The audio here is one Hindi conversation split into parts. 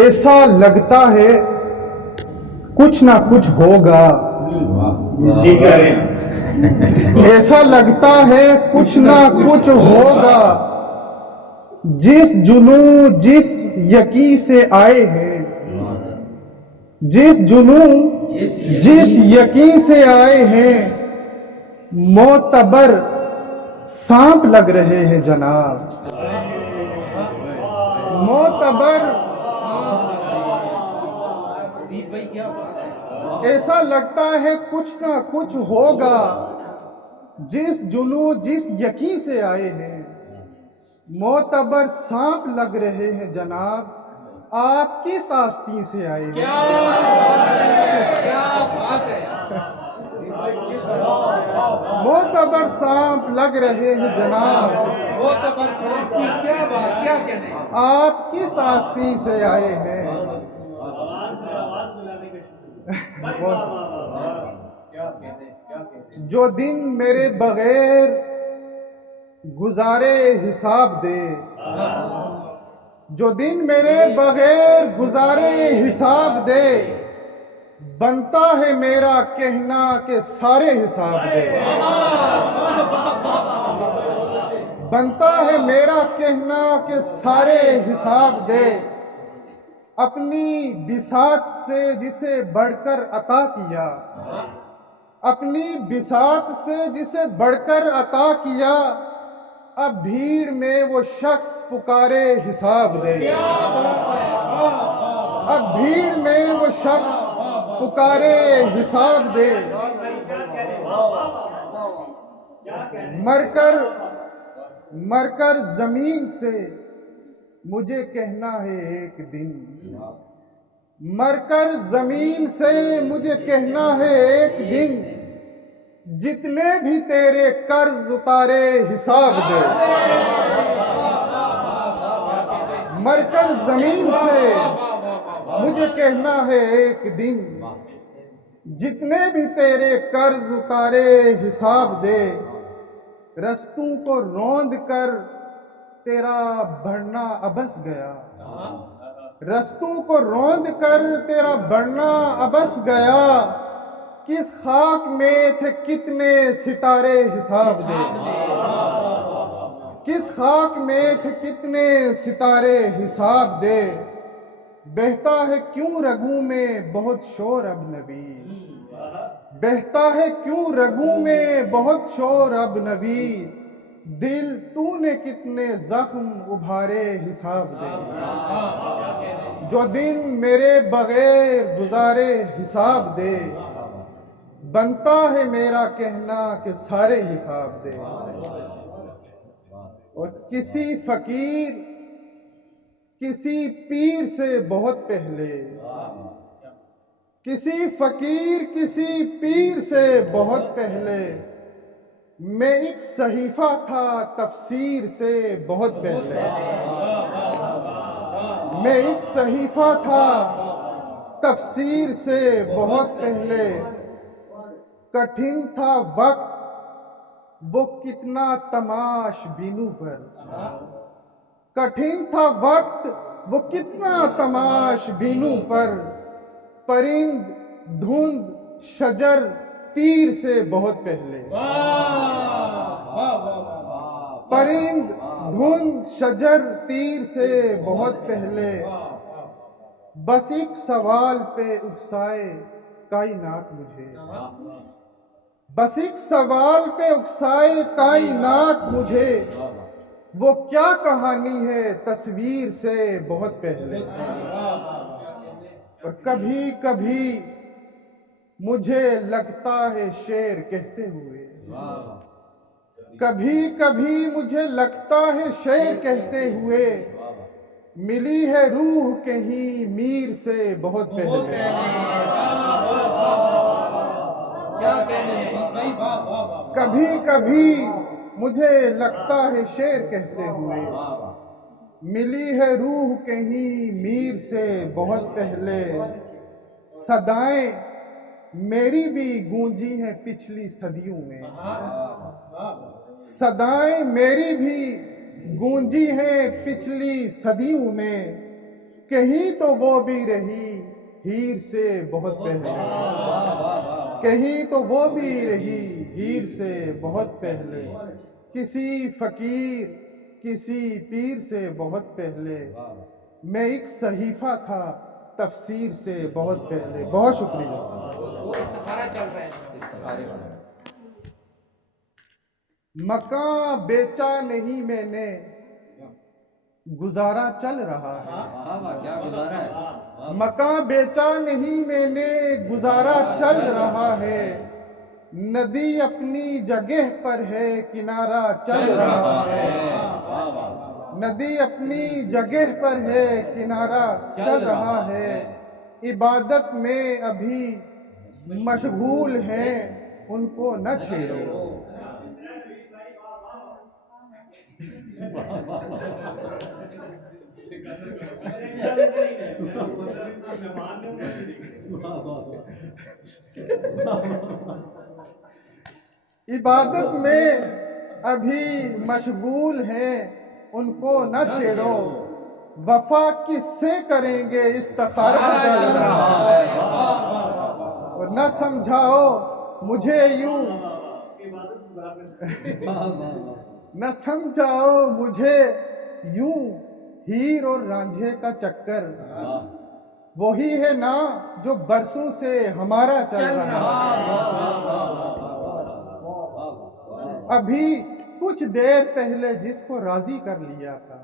ऐसा लगता है कुछ ना कुछ होगा। जी कह रहे हैं। ऐसा लगता है कुछ ना कुछ होगा। जिस जुनू जिस यकी से आए हैं, जिस जुनू जिस यकी से आए हैं, मोतबर सांप लग रहे हैं जनाब। मोतबर ऐसा लगता है कुछ ना कुछ होगा। जिस जुनू जिस यकीन से आए हैं, मोतबर सांप लग रहे हैं जनाब। आप किस आस्तीन से आए हैं? क्या बात है। मोतबर सांप लग रहे हैं जनाब। मोतबर सांप की क्या बात, क्या कहने। आप किस आस्तीन से आए हैं? जो दिन मेरे बगैर गुजारे हिसाब दे, जो दिन मेरे बगैर गुजारे हिसाब दे, बनता है मेरा कहना के सारे हिसाब दे। बनता है मेरा कहना के सारे हिसाब दे। अपनी बिसात से जिसे बढ़कर अता किया, अपनी बिसात से जिसे बढ़कर अता किया, अब भीड़ में वो शख्स पुकारे हिसाब दे। अब भीड़ में वो शख्स पुकारे हिसाब दे। मरकर मरकर जमीन से मुझे कहना है एक दिन, मरकर जमीन से मुझे कहना है एक दिन, जितने भी तेरे कर्ज उतारे हिसाब दे। मरकर जमीन से मुझे कहना है एक दिन, जितने भी तेरे कर्ज उतारे हिसाब दे। रस्तों को रौंद कर तेरा बढ़ना अबस गया, रस्तों को रौंद कर तेरा बढ़ना अबस गया। किस खाक में थे कितने सितारे हिसाब दे। किस खाक में थे कितने सितारे हिसाब दे। बहता है क्यों रगों में बहुत शोर अब नबी, बहता है क्यों रगों में बहुत शोर अब नबी। दिल तूने कितने जख्म उभारे हिसाब दे। जो दिन मेरे बगैर गुजारे हिसाब दे, बनता है मेरा कहना कि सारे हिसाब दे। और किसी फकीर किसी पीर से बहुत पहले, किसी फकीर किसी पीर से बहुत पहले, मैं एक सहीफा था तफसीर से बहुत पहले। मैं एक सहीफा था तफसीर से बहुत पहले। कठिन था वक्त वो कितना तमाश बीनू पर, कठिन था वक्त वो कितना तमाश बीनू पर। परिंद धुंध शजर तीर से बहुत पहले। परिंद धुंध शजर तीर से बहुत पहले। बस एक सवाल पे उकसाए कायनात मुझे, बस एक सवाल पे उकसाए कायनात मुझे। वो क्या कहानी है तस्वीर से बहुत पहले। और कभी कभी मुझे लगता है शेर कहते हुए, कभी कभी मुझे लगता है शेर कहते हुए, मिली है रूह कहीं मीर से बहुत पहले। क्या कहने भाई, वाह वाह वाह। कभी कभी मुझे लगता है शेर कहते हुए, मिली है रूह कहीं मीर से बहुत पहले। सदाएं मेरी भी गूंजी हैं पिछली सदियों में, सदाएं मेरी भी गूंजी हैं पिछली सदियों में। कहीं तो वो भी रही हीर से बहुत पहले, कहीं तो वो भी रही हीर से बहुत पहले, किसी फकीर किसी पीर से बहुत पहले, मैं एक सहीफा था तफसीर से बहुत पहले। बहुत शुक्रिया। मकान बेचा नहीं मैंने, गुजारा चल रहा है। क्या गुजारा है? मकान बेचा नहीं मैंने, गुजारा चल रहा है। नदी अपनी जगह पर है, किनारा चल रहा है। नदी अपनी जगह पर है, किनारा चल रहा है। इबादत में अभी मशगूल हैं, उनको न छेड़ो। इबादत में अभी मशगूल हैं, उनको न छेड़ो। वफा किससे करेंगे इस्तखारा चल रहा है। और न समझाओ मुझे यूं, न समझाओ मुझे यूं, हीर और रांझे का चक्कर वही है ना जो बरसों से हमारा चल रहा है। अभी कुछ देर पहले जिसको राजी कर लिया था,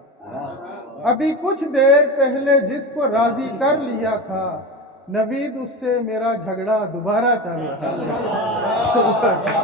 अभी कुछ देर पहले जिसको राजी कर लिया था, नवीद उससे मेरा झगड़ा दोबारा चल रहा है।